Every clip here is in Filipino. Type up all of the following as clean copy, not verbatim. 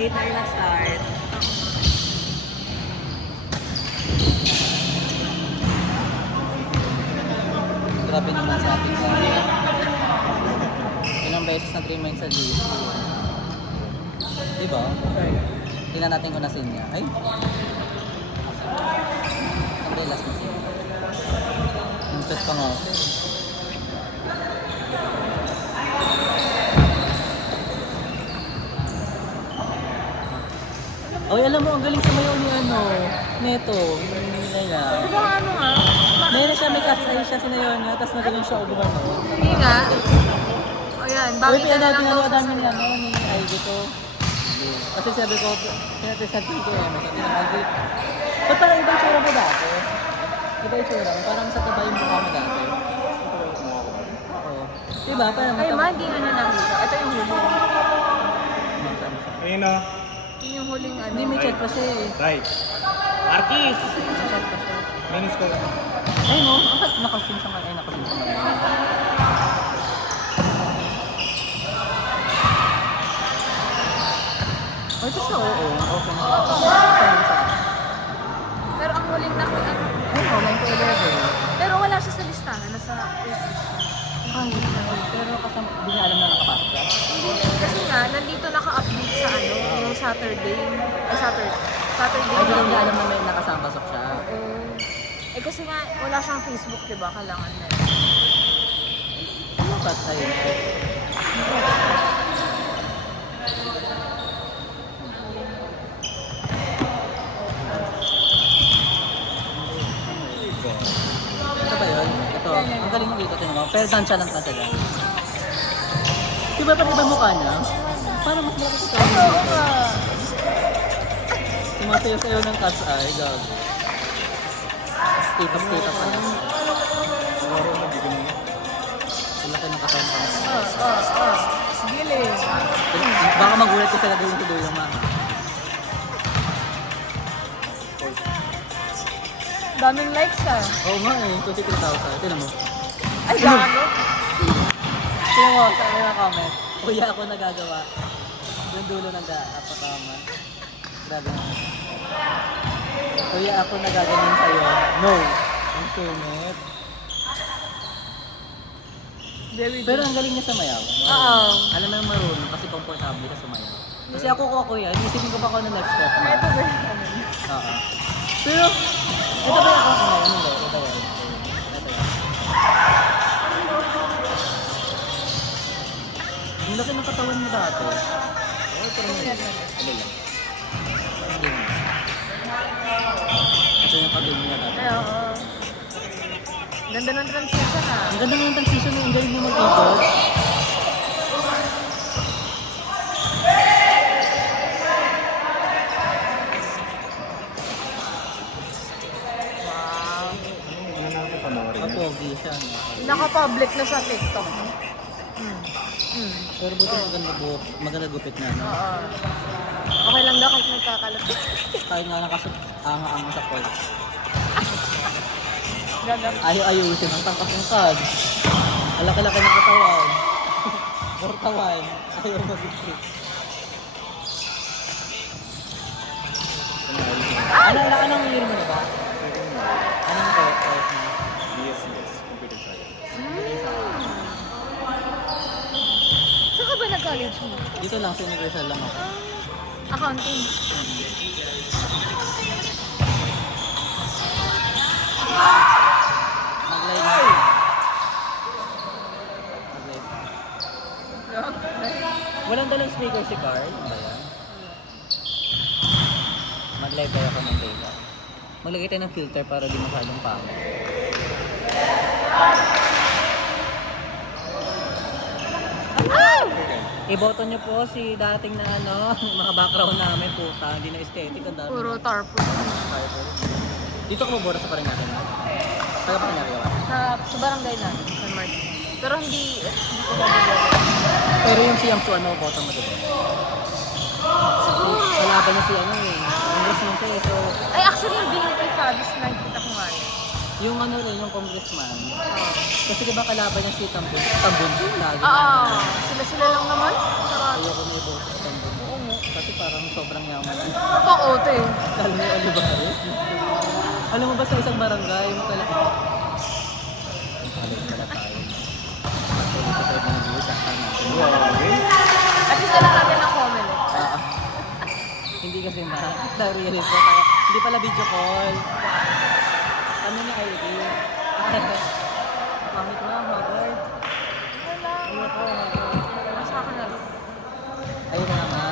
later na start. Grabe naman sa ating ilang beses nag-remind sa GC. Diba? Tingnan natin kung nasin niya. Ay! Ang last na siya. Insert pa nga ako. Oy, alam mo, ang galing sumayaw ni Neto. Nila. Di ba ano nga? Meron siya, may kasay siya, sinayaw niya, tapos nagaling siya over mo. Hindi nga. O yan, Uy, bakit ka na lang pinanood namin lang ni Ivy ko. Kasi sabi ko, pinapresent ko sabi naman, ba't parang iba yung tsura mo dati? Iba yung tsura mo, parang sa taba yung mukha mo dati. Oo. Diba? Parang Ay, ma, hindi na nakita. Ito yung huli. Ayun na. Yun yung huling ano. Hindi, may chat pa siya eh. Right. Arky! May chat pa siya. Minus ko. Ay no, bakit nakasim siya ngayon? Ay, nakasim siya ngayon. Ay, ito siya, oo. Okay na. Pero ang huling nakita. Ay, no, 9 to 11. Pero wala siya sa listahan. Nasa Ay, pero kasama, hindi niya alam na nakapasok ka. Hindi. Kasi nga, nandito naka-update sa ano, yung Saturday. Ay, Saturday. Saturday. Ay, hindi niya alam na may nakasambasok siya. Eh kasi nga, wala siyang Facebook, diba? Kailangan na. Ano ka tayo? Ito ba yun? Ito. Ang galing mo dito, tingnan mo. Pero tansya lang kasi lang. Di ba pag iba mukha niya? Parang mas malaki sa kanya. Oo nga. Sumasayo-sayo ng cat's eye, gag. Titap-titap pa lang. Ang laki ng katawan pa lang. Giling. Baka magulat ko sila gawin ko doon yung mama. Daming likes ah. Oo nga eh, 23,000. Tignan mo. Ay, gano? Tignan mo, sabi ng comment. Kuya ako nagagawa. Yung dulo ng napakama. Grabe naman. Kuya ako nagagaling sa'yo. No. Ang sungit. Pero ang galing niya sumayaw. Oo. Alam mo yung marunong kasi komportable ka sumayaw. Kasi ako kuya, inisipin ko pa ako ng next step na. Ito ba yung ano? Oo. Pero, ito ba yung ako? Ano ba? Ito ba? Ito yan. Ang laki ng katawan mo dati. Oh, ito naman. Ano lang? Hindi mo. Ito yung kabin niya dati. Ay, oo. Ganda ng transition ah. Ang ganda ng transition mo, ang galing niya mag-ikot. Wow. Ano na ako panoorin Ang niya? pogi siya. No? Naka-public na sa TikTok. Pero buti maganda gupit na. No? Oo. Okay lang daw kahit nagkakalapit. Kahit nga nakasang-anga sa court. Gagap. Ayaw-ayusin ang tangkas-tangkad. Alaki-laki ng katawan. Portawan. Ayaw mag-ikot. Anong year mo na ba? Anong course mo? BSCS, Computer Science. Saan ka ba nag-college mo? Dito lang, sa Universal lang ako. Accounting. Mag-live na. Mag-live. Walang dalang speaker si Carl. Ano ba yan? Mag-live tayo ako ng data. Maglagay tayo ng filter para di masyadong pangit. Iboto niyo po si dating na mga background namin puta, hindi na aesthetic ang dami. Puro tarpo. Dito ka maboto sa Paranaque na? Taga Paranaque ka ba? Sa barangay namin, San Martin. Pero hindi ko mabubuhay. Pero yung siyang so boto mo dito? Siguro. Kalaban niya si congressman siya eh. So, Ay, actually, yung binili kay Fabis, nakikita ko nga yun. yung yung congressman, kasi diba kalaban niya si Tambun lagi. Oo. Sila-sila lang naman. Sarap. Ayoko na iboto sa Tambun. Oo nga. kasi parang sobrang yaman. Oo, te. Kala mo Olivares? Alam mo ba sa isang barangay, matalaki? Alam pala tayo. Dito tayo pinag-iwit, saktan natin. Grabe. At least alam natin ang comment. Ah, hindi kasi na-realize ko. Kaya, hindi pala video call. Ano na ID? Pamit mo, Howard. Wala. Ayoko, Howard. Nasa akin na lang. Ayun na nga.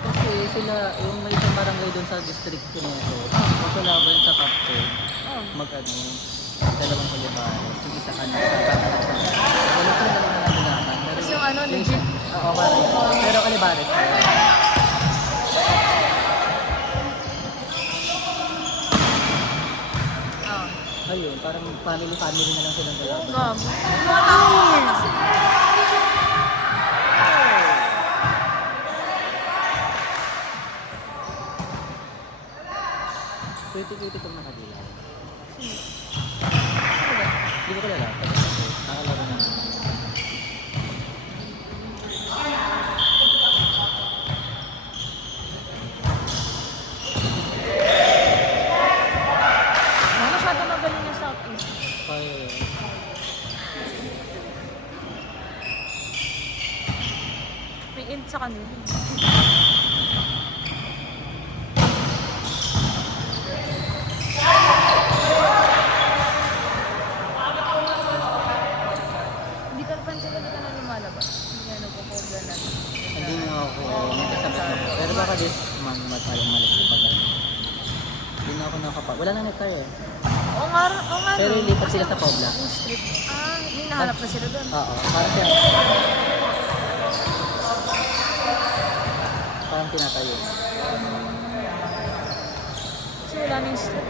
Kasi sila, yung may isang barangay doon sa district ko nito, magkalaban sa captain, Oh. mag-ano, dalawang Olivares. Yung isa ka na, kakalaban. Wala ko na lang nalaman. Tapos yung ano, legit. Oo, parang. Pero Olivares na yun. Ah. Ayun, parang family na lang silang dalawa. Gab. Mga tao kasi. Pretty itong nakadila. Hindi ko kilala. Nakalaro na. Masyado magaling yung Southeast. Kaya yun. May int sa kanila. Hindi ka pansin ka na lumalabas. Hindi nga nagpo-phobia na. Hindi nga ako magkasabit na po. Pero baka this month matalang malis yung pag Hindi na ako nakapag. Wala na necktie eh. Oo nga, oo nga. Pero no. lipat Kasi sila sa Pobla. yung strip. Ah, may nahanap na sila doon. Oo, parang siya. Parang tinatayo. Kasi wala na yung strip.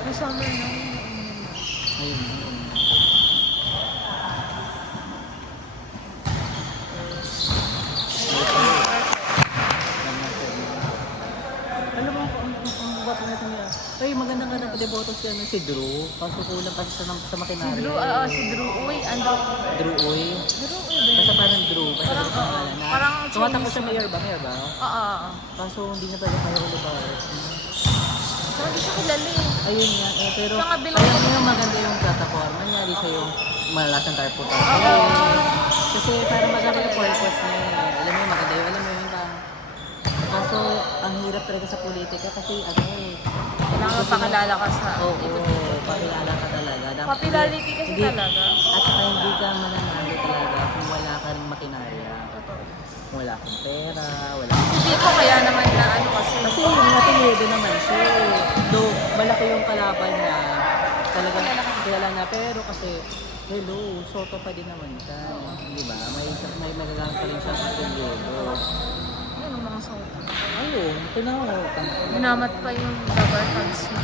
May summer na. Ayun. Alam mo, ang gwapo na niya. Ay, maganda nga na deboto si Drew. Kaso kulang kasi sa makinarya. Si Drew, si Drew. Uy, Andrew. Drew Uy. Drew, uy ba Basta yun? parang Drew. Basta Parang, sa pangalan na. parang Tumatakbo Chinese siya mayor ba? Mayor ba? Oo. Kaso hindi niya pala kaya Olivares. So, hindi siya kilala eh. Ayun nga, pero Siya nga alam bilang- mo yung maganda yung plataforma niya, di siya yung malalasang tarputan. Oo. Kasi parang maganda yung purpose niya eh. Alam mo yung maganda yung, alam mo yung bang. Kaso, ang hirap talaga sa politika kasi ano eh. Kailangan magpakilala ka sa Oo, pakilala ka talaga. Dapat Popularity kasi hindi- talaga. At saka hindi ka mananalo talaga kung wala ka rin makinarya. Totoo. Kung wala kang pera, wala Hindi ko kaya naman na ano kasi. Kasi yung natinedo naman siya eh. Though malaki yung kalaban niya, talagang kilala na. Pero kasi, hello, Soto pa din naman siya. Di ba? May magagamit pa rin siya sa Pindulo. Ano mga song. Ayun, tinawag. Minamat pa yung rubber tags mo.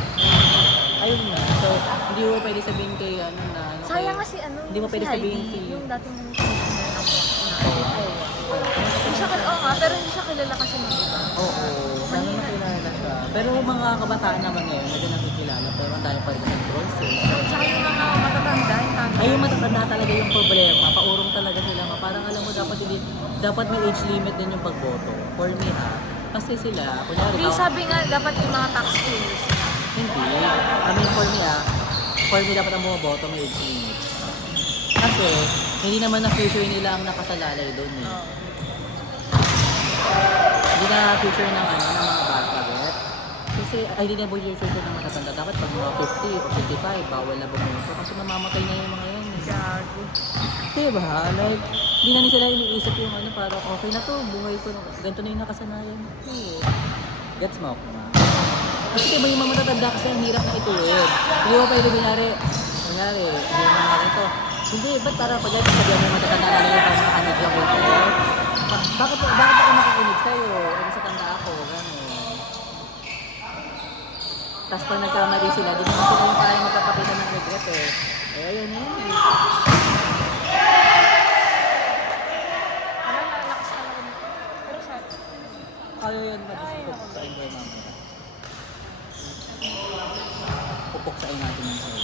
Ayun nga. So, hindi mo pwede sabihin kay ano na. Ano, Sayang kay- kasi ano, Hindi mo si pwede sabihin Heidi, kay... yung dating hindi siya kilala, oo nga, pero hindi siya kilala kasi ng iba. Oo, sana makilala siya. Pero mga kabataan naman ngayon, medyo nakikilala. Pero ang dami pa rin ng trolls eh. Tsaka yung mga matatanda, yung tatay. Ay, yung matatanda talaga yung problema. Paurong talaga sila. Parang alam mo, dapat may age limit din yung pagboto. For me ha. Kasi sila, kunyari, Hindi, sabi nga, dapat yung mga taxpayers. hindi. I mean, for me dapat ang bumoboto may age limit. Kasi, hindi naman na future nila ang nakasalalay doon eh. Oo. Hindi na future ng ano, ng mga bata, get? Kasi, ay, hindi na future ng matatanda. Dapat pag mga 50 o 55, bawal na bumoto. Kasi mamamatay na yung mga yan eh. Gago. Diba? Like, hindi na nila iniisip yung ano, parang okay na to, buhay ko, ganito na yung nakasanayan. Eh, gets mo ako na. Kasi diba yung mga matatanda kasi ang hirap na ituwid. Hindi mo pwede kunyari, hindi mo nga ito. Hindi, ba't para pag sabihan mo yung matatanda na rin parang nakanig lang ito? Bakit ako makikinig sa'yo? Eh, sa tanda ako, gano'n. Tapos pag nagkamali sila, di naman sila yung kaya magpapakita ng regret eh. Eh, ayun yun eh. Ano, nalakas na lang. Pero sa... Kaya yun, mag-pupok sa inyo mamaya. Pupok sa natin yung sa'yo.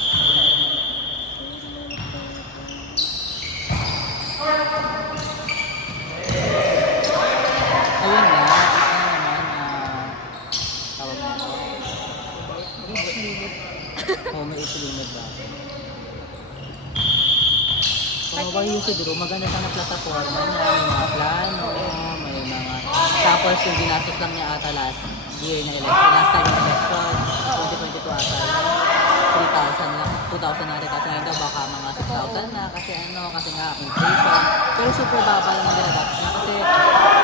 Oo, may age limit ba? Kung mabang yung siguro, maganda sana plataforma niya, may mga plano, may mga... Tapos yung ginastos lang niya ata last year na election, last time na election, 2022 ata, 3,000 lang, 2,000 na rin kasi ngayon daw baka mga 6,000 na kasi kasi nga inflation. Pero super baba lang ang ginagastos niya kasi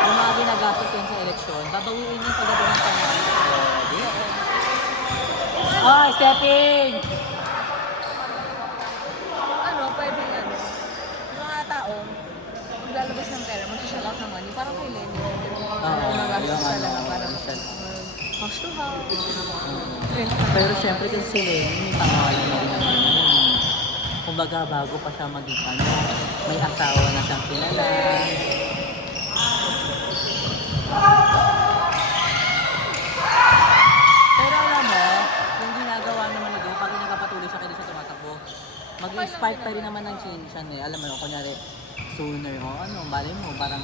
yung mga ginagastos yun sa election, babawiin yung pagdating sa Ah, stepping! Ano, pwede ano, mga tao, maglalabas ng pera, mag-shell out ng money, parang kay Lenny. Magagastos yung talaga para shell. house to house. Pero syempre kasi si Lenny, may pangalan na rin naman yun. Kumbaga bago pa siya maging ano, may asawa na siyang kilala. Pero alam mo, yung ginagawa naman ni Go, pag nagpapatuloy siya, kaya siya tumatakbo, mag-spark pa rin naman ng change yan eh. Alam mo, kunyari, sooner o ano, bali mo, parang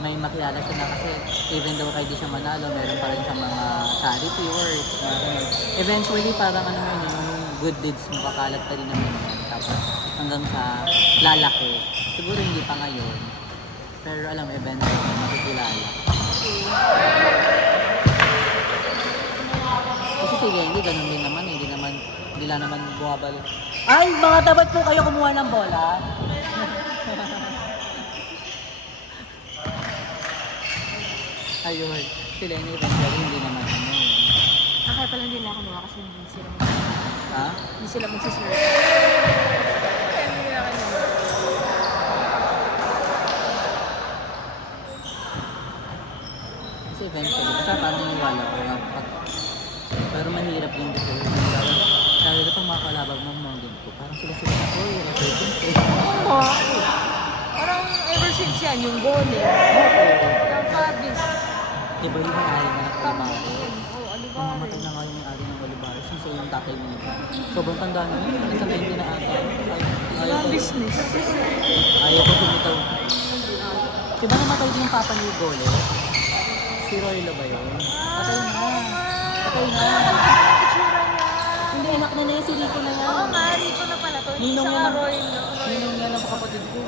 may makilala siya na kasi even though kahit di siya manalo, meron pa rin siya mga charity works, mga ganun. Eventually, parang ano yun, yung good deeds mo, kakalat pa rin naman yun. Tapos hanggang sa lalaki, siguro hindi pa ngayon, pero alam, eventually, makikilala. Kasi sige, hindi ganun din naman eh, hindi lang naman bumabalik. Ay, mga tabat po kayo kumuha ng bola. Ayun, si Lenny eventually hindi naman ano. Kaya pala hindi na ako nawa kasi Ha? hindi sila magsiserve. Kaya hindi na ako nawa. Kasi eventually, basta paano yung wala ko. Pero mahirap yung dito. Kaya ito pang makakalabag mo mga ganito. Parang sila na ko yung represent eh. Oo. Parang ever since yan, yung goal eh. Yung Fabis. Iba yung may-ari na ng Olivares. Oo, Kung mamatay na nga yung may-ari ng Olivares, yung tatay niya. Sobrang tanda na yun. Nasa 20 na ata. Ayaw ko. business. Ayaw ko sumitaw. Diba namatay din yung papa ni Gole? Si Roylo ba yun? Patay na. Patay na. Itsura niya. Hindi, anak na niya. Si Rico na yan. Oo nga, Rico na pala to. Hindi Ninong sa yan. Roy, no? Ninong yan ang kapatid ko.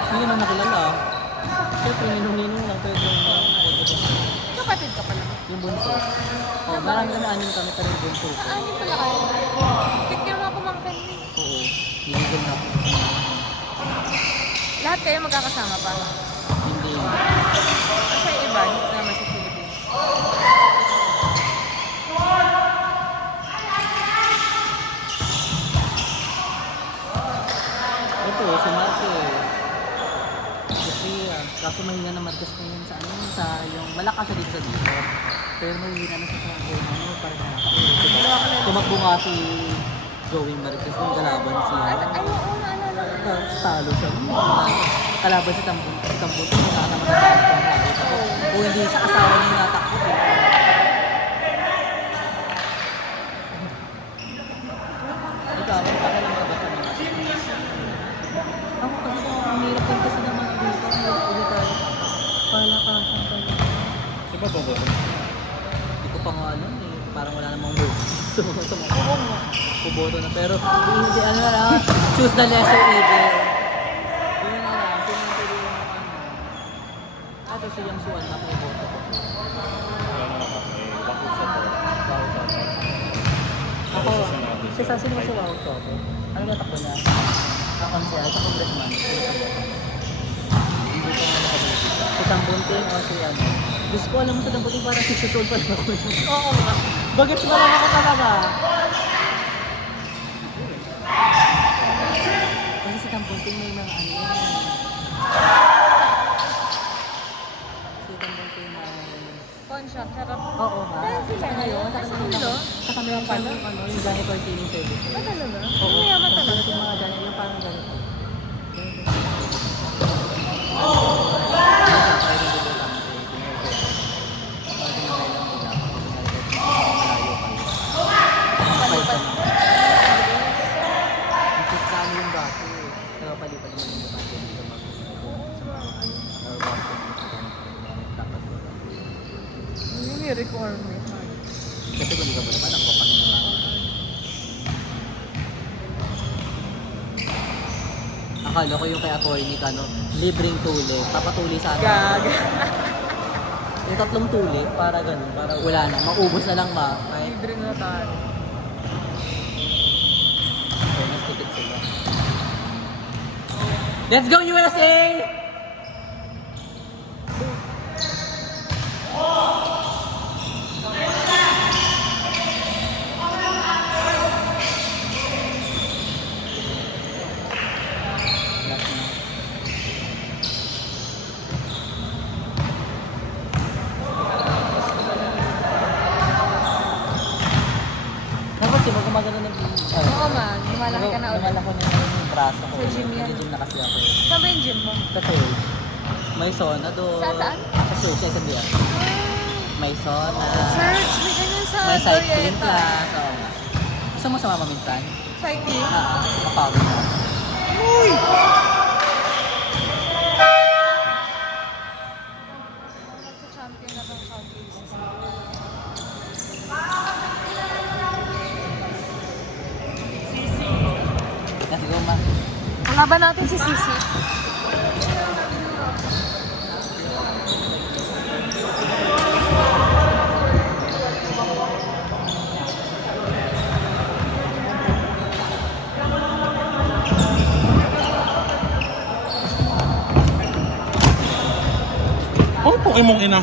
Hindi naman nakilala. Siyempre, ninong-ninong lang. Pero Kapatid ka pala. yung bunso. Oh, marami kami anim kami pero yung bunso ko. Ano pala kayo? Pick niyo mga pumangkin niyo. Oo. Nilagyan na ako. Lahat kayo magkakasama pa. Hindi. Kasi yung iba, hindi naman sa Philippines. Ito, si Marco. Kasi, kaso mahina na Marcos na yun sa ano, sa yung malakas siya dito sa dito. Pero mahina na siya sa ano, parang tumakbo nga si Joey Marquez yung kalaban siya. Ay, oo, naalala ko. Talo siya. Kalaban si Tambun. Si Tambun, wala naman ang talo. Kung hindi siya asawa niya natakbo. Ikaw, pakialam ka ba sa mga? Ako kasi ang hirap din kasi naman dito. Hindi tayo. Palakasan pala. Diba ba? Hindi ko pa nga alam eh. Parang wala namang words. Puboto na. Pero, hindi, ano na lang, choose the lesser evil. Yun na lang, sino yung pwede yung ano. Ito si Yang Suan na puboto ko. Ako, si Sasin mo si Wow Soto. Ano ba takbo niya? Kakonsel, sa congressman. Hindi ko nga nakabuti. Si Tambunting o si ano. Gusto ko alam mo sa Tambunting parang 6 years old pa rin ako. Oo nga. Bagets mo lang ako talaga. Kasi si Tambunting may mga ano yun. Si Tambunting may... Pawn shop, sarap. Oo nga. Dahil sila Saka ngayon, Ay, saka sa kanila? Saka meron pa yung ano, yung janitor cleaning services. Ah, talaga? Oo. Mayaman talaga. Yung mga janitor, yung parang janitor. Yun yung requirement. Kasi kung di ka ba naman, ang kapag naman. Akala ko yung kay attorney ano, libreng tuli. Papatuli sa atin. Gag. Yung 3 tuli, para ganun. Para wala na. Maubos na lang ba? Ay, Libre na tayo. okay, mas tipid sila. Let's go USA! Dapat siya, gumagano ng Oo man, lumalaki ka na ulit. Lumalaki na yung braso ko. Sa gym yan. Nag-gym na kasi ako. Saan ba yung gym mo? Kasi may sauna doon. Saan? Kasi siya sa diyan. May sauna. Search, may ganyan sa May cycling Glorieta. class. Oo nga. Gusto mo sumama minsan? Cycling? Kapagod na. Magsa-champion na ng Southeast. Let's go, ma. Kalaban natin si Sisi. Oh, Pokemon ina.